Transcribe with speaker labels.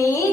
Speaker 1: me